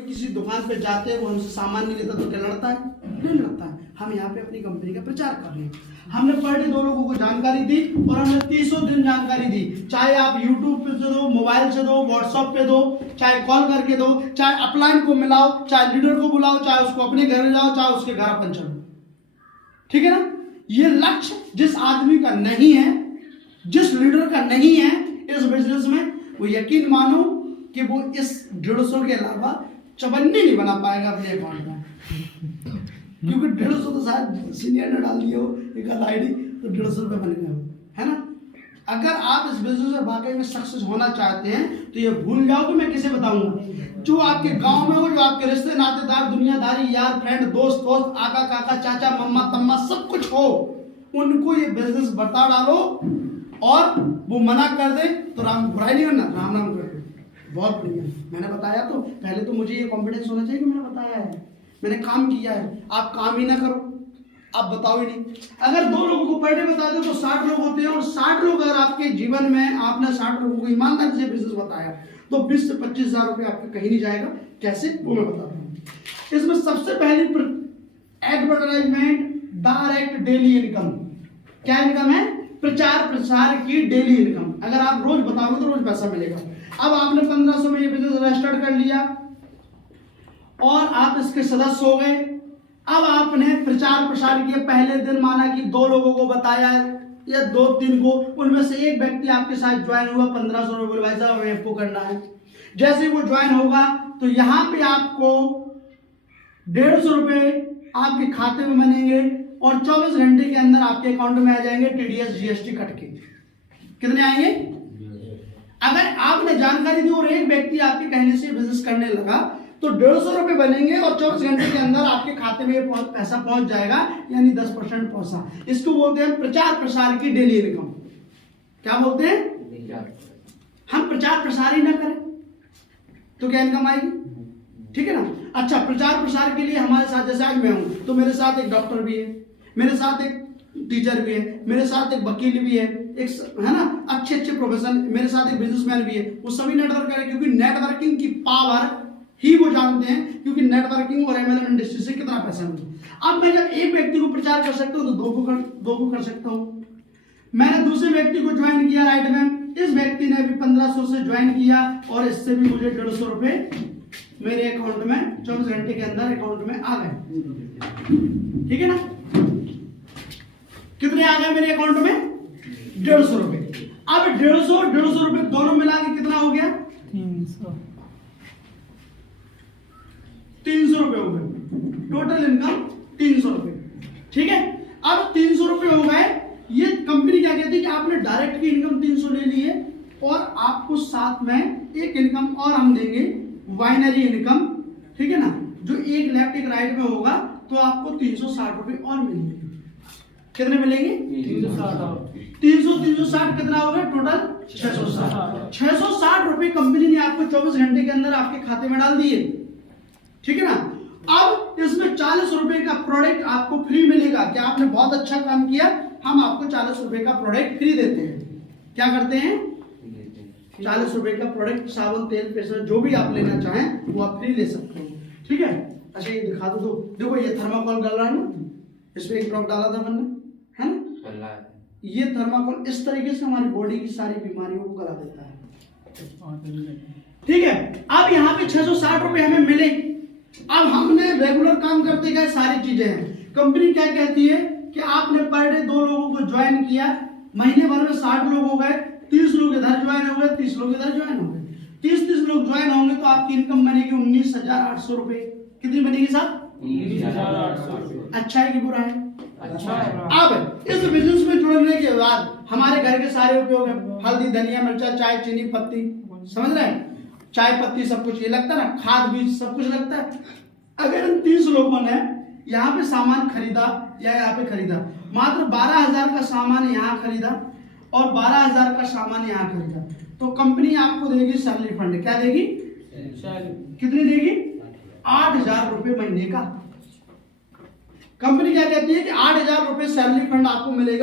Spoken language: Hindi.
किसी दुकान पे जाते हैं, वो हमसे सामान नहीं लेता तो क्या लड़ता है? नहीं लड़ता है। हम यहाँ पे अपनी कंपनी का प्रचार कर रहे हैं। हमने पर डे 2 लोगों को जानकारी दी और हमने 300 दिन जानकारी दी। चाहे आप यूट्यूब पे से दो, मोबाइल से दो, व्हाट्सएप पे दो, चाहे कॉल करके दो, चाहे अपलाइन को मिलाओ, चाहे लीडर को बुलाओ, चाहे उसको अपने घर ले जाओ, चाहे उसके घर अपन चलो। ठीक है ना? ये लक्ष्य जिस आदमी का नहीं है, जिस लीडर का नहीं है इस बिजनेस में, वो यकीन मानो कि वो इस 150 के अलावा चवन्नी नहीं बना पाएगा अपने अकाउंट में। क्योंकि 150 तो शायद सीनियर ने डाल दिया हो एक आईडी, तो 150 रुपये बन गए हो, है ना? अगर आप इस बिजनेस में वाकई में सक्सेस होना चाहते हैं तो ये भूल जाओ कि मैं किसे बताऊंगा। जो आपके गांव में हो, जो आपके रिश्ते नातेदार, दुनियादारी, यार, फ्रेंड, दोस्त, आका, काका, चाचा, मम्मा, तम्मा सब कुछ हो, उनको ये बिजनेस बता डालो और वो मना कर दे तो राम बुराई नहीं करना, राम राम कर दो। बहुत बढ़िया, मैंने बताया तो पहले तो मुझे ये कॉन्फिडेंस होना चाहिए कि मैंने बताया है, मैंने काम किया है। आप काम ही ना करो, आप बताओ ही नहीं। अगर 2 लोगों को पर डे बता दो तो 60 लोग होते हैं, और 60 लोग अगर आपके जीवन में आपने 60 लोगों को ईमानदारी से बिजनेस बताया तो 20 से 25 हजार रुपये आपका कहीं नहीं जाएगा। कैसे, वो मैं बताता हूँ। इसमें सबसे पहली एडवर्टाइजमेंट, डायरेक्ट डेली इनकम। क्या इनकम है? प्रचार प्रसार की डेली इनकम। अगर आप रोज बताओगे तो रोज पैसा मिलेगा। अब आपने 1500 में ये बिजनेस रजिस्टर्ड कर लिया और आप इसके सदस्य हो गए। अब आपने प्रचार प्रसार किया, पहले दिन माना कि 2 लोगों को बताया या 2-3 को, उनमें से एक व्यक्ति आपके साथ ज्वाइन हुआ, 1500 रुपये बोले भाई साहब आपको करना है। जैसे ही वो ज्वाइन होगा तो यहाँ पे आपको 150 रुपये आपके खाते में बनेंगे और 24 घंटे के अंदर आपके अकाउंट में आ जाएंगे TDS GST कट के। कितने आएंगे? अगर आपने जानकारी दी और एक व्यक्ति आपके कहने से बिजनेस करने लगा तो 150 रुपये बनेंगे और 24 घंटे के अंदर आपके खाते में पैसा पहुंच जाएगा, यानी 10% पैसा। इसको बोलते हैं प्रचार प्रसार की डेली इनकम। क्या बोलते हैं? हम प्रचार प्रसार ही ना करें तो क्या इनकम आएगी? ठीक है ना? अच्छा, प्रचार प्रसार के लिए हमारे साथ, जैसे आज मैं हूं तो मेरे साथ एक डॉक्टर भी है, मेरे साथ एक टीचर भी है, मेरे साथ एक वकील भी है, एक है ना अच्छे प्रोफेशन, मेरे साथ एक बिजनेसमैन भी है। वो सभी नेटवर्क करें क्योंकि नेटवर्किंग की पावर ही वो जानते हैं, क्योंकि नेटवर्किंग और MLM इंडस्ट्री से कितना पैसा मिलता है। अब मैं जब एक व्यक्ति को प्रचार कर सकता हूँ तो दो को कर सकता हूँ। मैंने दूसरे व्यक्ति को ज्वाइन किया राइट में, इस व्यक्ति ने भी 1500 से ज्वाइन किया और इससे भी मुझे 150 रुपये मेरे अकाउंट में 24 घंटे के अंदर अकाउंट में आ गए। ठीक है ना? कितने आ गए मेरे अकाउंट में? 150 रुपये। अब 150 रुपये दोनों मिला के कितना हो गया? 300 रुपये हो गए। टोटल इनकम 300 रुपये। ठीक है? अब 300 रुपये हो गए। ये कंपनी क्या कहती है कि आपने डायरेक्ट की इनकम 300 ले ली है और आपको साथ में एक इनकम और हम देंगे, बाइनरी इनकम। ठीक है ना? जो एक लेफ्ट एक राइट में होगा तो आपको 360 रुपये और मिलेंगे। कितने मिलेंगे? 360 कितना होगा? टोटल 660 रुपये कंपनी ने आपको 24 घंटे के अंदर आपके खाते में डाल दिए। ठीक है ना? अब इसमें 40 रुपए का प्रोडक्ट आपको फ्री मिलेगा। क्या आपने बहुत अच्छा काम किया, हम आपको 40 रुपए का प्रोडक्ट फ्री देते हैं। क्या करते हैं? 40 रुपए का प्रोडक्ट, साबुन, तेल, पेस्ट, जो भी आप लेना चाहें वो आप फ्री ले सकते हैं। ठीक है? अच्छा, ये दिखा दो। देखो ये थर्माकोल गल रहा है ना, इसमें एक ड्रॉप डाला था मैंने, है ना? ये थर्माकोल इस तरीके से हमारी बॉडी की सारी बीमारियों को गला देता है। ठीक है? अब यहाँ पे 660 रुपए हमें मिले। अब हमने रेगुलर काम करते गए, सारी चीजें हैं। कंपनी क्या कहती है कि आपने पर डे 2 लोगों को ज्वाइन किया, महीने भर में 60 लोग हो गए, 30 लोग इधर ज्वाइन हो गए, 30 लोग इधर ज्वाइन हो गए। 30 लोग ज्वाइन होंगे तो आपकी इनकम बनेगी 19,800 रुपए। कितनी बनेगी साहब? 19,800। अच्छा है कि बुरा है? अच्छा है। अब इस बिजनेस में जुड़ने के बाद हमारे घर के सारे उपयोग है, हल्दी, धनिया, मिर्चा, चाय, चीनी, पत्ती, समझ रहे हैं? चाय पत्ती सब कुछ ये लगता है ना, खाद बीज सब कुछ लगता है। अगर इन 30 लोगों ने यहाँ पे सामान खरीदा या यहाँ पे खरीदा, मात्र 12,000 का सामान यहाँ खरीदा और 12,000 का सामान यहाँ खरीदा, तो कंपनी आपको देगी सैलरी फंड। क्या देगी? कितनी देगी? 8,000 रुपये महीने का। कंपनी क्या कहती है कि 8,000 रुपये सैलरी फंड आपको मिलेगा।